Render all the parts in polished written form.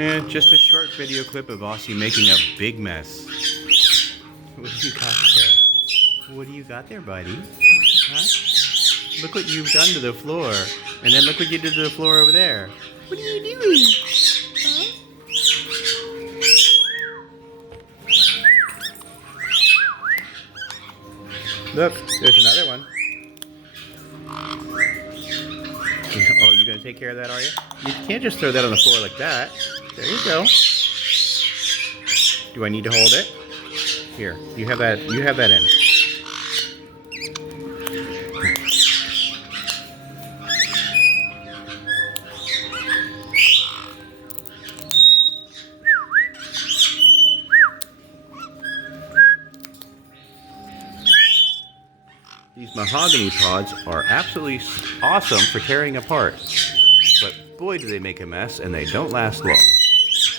And just a short video clip of Aussie making a big mess. What do you got there? What do you got there, buddy? Huh? Look what you've done to the floor. And then look what you did to the floor over there. What are you doing? Huh? Look, there's another one. Oh, you gonna take care of that, are you? You can't just throw that on the floor like that. There you go. Do I need to hold it? Here, you have that in. These mahogany pods are absolutely awesome for tearing apart, but boy do they make a mess and they don't last long.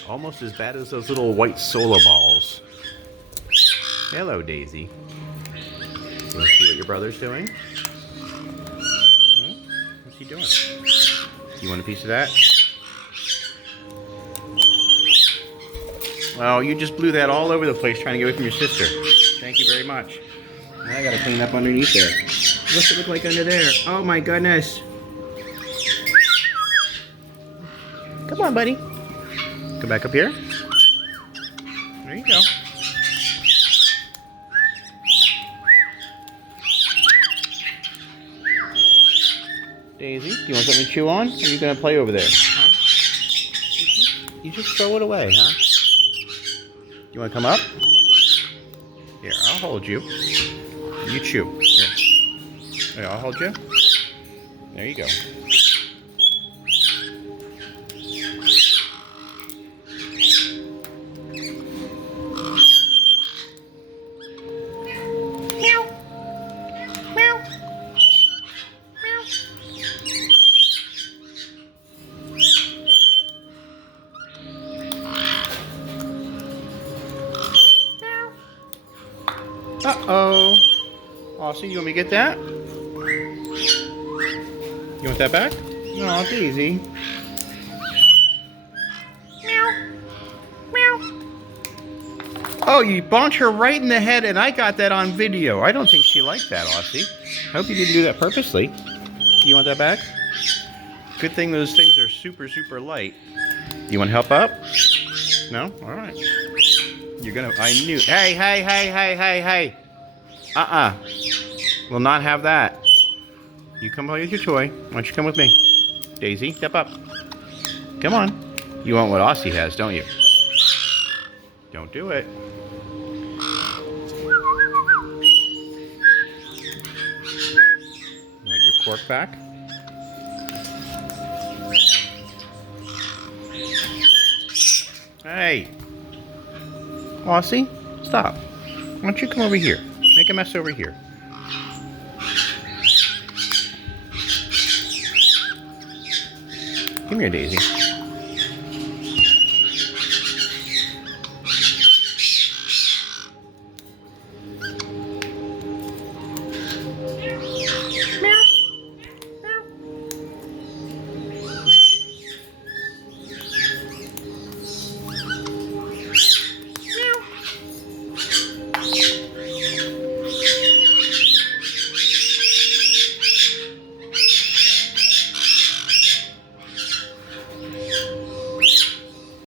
Almost as bad as those little white solar balls. Hello, Daisy. You want to see what your brother's doing? What's he doing? You want a piece of that? Well, you just blew that all over the place trying to get away from your sister. Thank you very much. Now I gotta clean up underneath there. What's it look like under there? Oh my goodness. Come on, buddy. Come back up here. There you go. Daisy, do you want something to chew on? Or are you gonna play over there? Huh? You just throw it away, huh? You wanna come up? Here, I'll hold you. You chew. Here, I'll hold you. There you go. Meow. Meow. Meow. Uh-oh. Aussie, you want me to get that? You want that back? No, it's easy. Meow. Meow. Oh, you bonked her right in the head, and I got that on video. I don't think she liked that, Aussie. I hope you didn't do that purposely. Do you want that back? Good thing those things are super, super light. You want to help up? No? All right. You're gonna... I knew... Hey, hey, hey, hey, hey, hey. Will not have that. You come play with your toy. Why don't you come with me? Daisy, step up. Come on. You want what Aussie has, don't you? Don't do it. You want your cork back? Hey. Aussie, stop. Why don't you come over here? Make a mess over here. Come here, Daisy.